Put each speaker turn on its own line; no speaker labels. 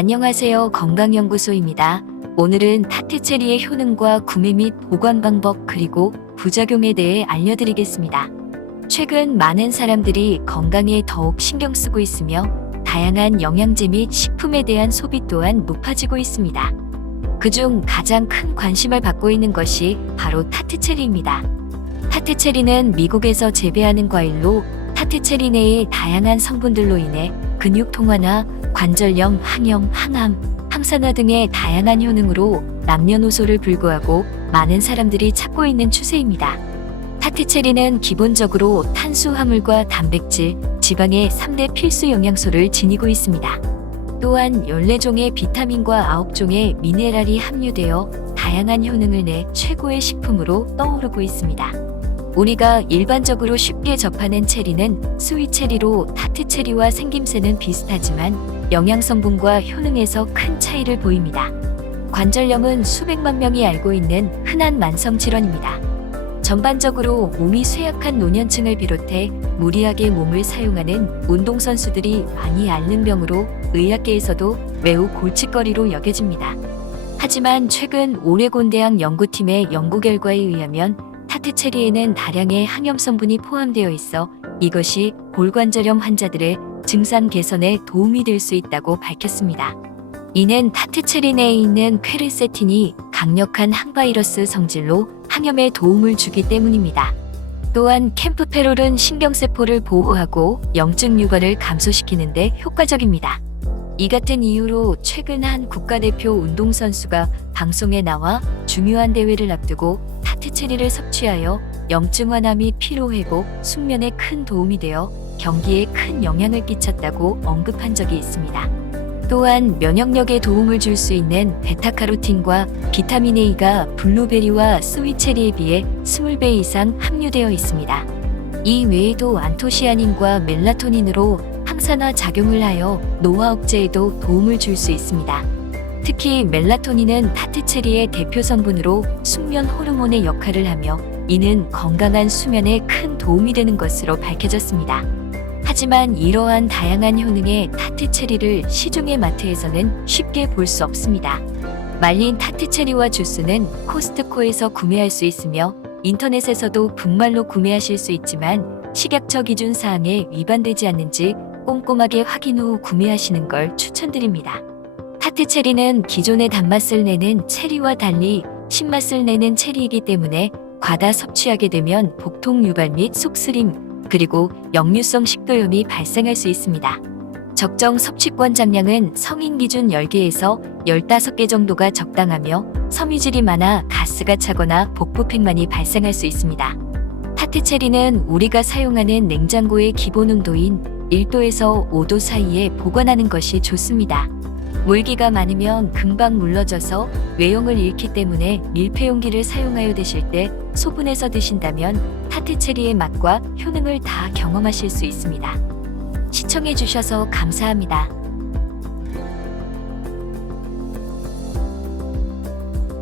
안녕하세요. 건강연구소입니다. 오늘은 타트체리의 효능과 구매 및 보관 방법 그리고 부작용에 대해 알려드리겠습니다. 최근 많은 사람들이 건강에 더욱 신경 쓰고 있으며 다양한 영양제 및 식품에 대한 소비 또한 높아지고 있습니다. 그중 가장 큰 관심을 받고 있는 것이 바로 타트체리입니다. 타트체리는 미국에서 재배하는 과일로 타트체리 내의 다양한 성분들로 인해 근육 통화나 관절염, 항염, 항암, 항산화 등의 다양한 효능으로 남녀노소를 불구하고 많은 사람들이 찾고 있는 추세입니다. 타트체리는 기본적으로 탄수 화물과 단백질, 지방의 3대 필수 영양소를 지니고 있습니다. 또한 14종의 비타민과 9종의 미네랄이 함유되어 다양한 효능을 내 최고의 식품으로 떠오르고 있습니다. 우리가 일반적으로 쉽게 접하는 체리는 스위체리로 타트체리와 생김새는 비슷하지만 영양 성분과 효능에서 큰 차이를 보입니다. 관절염은 수백만 명이 알고 있는 흔한 만성 질환입니다. 전반적으로 몸이 쇠약한 노년층을 비롯해 무리하게 몸을 사용하는 운동선수들이 많이 앓는 병으로 의학계에서도 매우 골칫거리로 여겨집니다. 하지만 최근 오레곤 대학 연구팀의 연구 결과에 의하면 타트 체리에는 다량의 항염 성분이 포함되어 있어 이것이 골관절염 환자들의 증상 개선에 도움이 될 수 있다고 밝혔습니다. 이는 타트체리 내에 있는 퀘르세틴이 강력한 항바이러스 성질로 항염에 도움을 주기 때문입니다. 또한 캠프페롤은 신경세포를 보호하고 염증 유발을 감소시키는데 효과적입니다. 이 같은 이유로 최근 한 국가대표 운동선수가 방송에 나와 중요한 대회를 앞두고 타트체리를 섭취하여 염증 완화 및 피로 회복, 숙면에 큰 도움이 되어 경기에 큰 영향을 끼쳤다고 언급한 적이 있습니다. 또한 면역력에 도움을 줄 수 있는 베타카로틴과 비타민 A가 블루베리와 스위체리에 비해 20배 이상 함유되어 있습니다. 이 외에도 안토시아닌과 멜라토닌으로 항산화 작용을 하여 노화 억제에도 도움을 줄 수 있습니다. 특히 멜라토닌은 타트체리의 대표 성분으로 숙면 호르몬의 역할을 하며 이는 건강한 수면에 큰 도움이 되는 것으로 밝혀졌습니다. 하지만 이러한 다양한 효능의 타트 체리를 시중의 마트에서는 쉽게 볼 수 없습니다. 말린 타트 체리와 주스는 코스트코에서 구매할 수 있으며 인터넷에서도 분말로 구매하실 수 있지만 식약처 기준 사항에 위반되지 않는지 꼼꼼하게 확인 후 구매하시는 걸 추천드립니다. 타트 체리는 기존의 단맛을 내는 체리와 달리 신맛을 내는 체리이기 때문에 과다 섭취하게 되면 복통 유발 및 속쓰림 그리고 역류성 식도염이 발생할 수 있습니다. 적정 섭취권 장량은 성인 기준 10개에서 15개 정도가 적당하며 섬유질이 많아 가스가 차거나 복부팽만이 발생할 수 있습니다. 타트체리는 우리가 사용하는 냉장고의 기본 온도인 1도에서 5도 사이에 보관하는 것이 좋습니다. 물기가 많으면 금방 물러져서 외용을 잃기 때문에 밀폐용기를 사용하여 드실 때 소분해서 드신다면 타트 체리의 맛과 효능을 다 경험하실 수 있습니다. 시청해주셔서 감사합니다.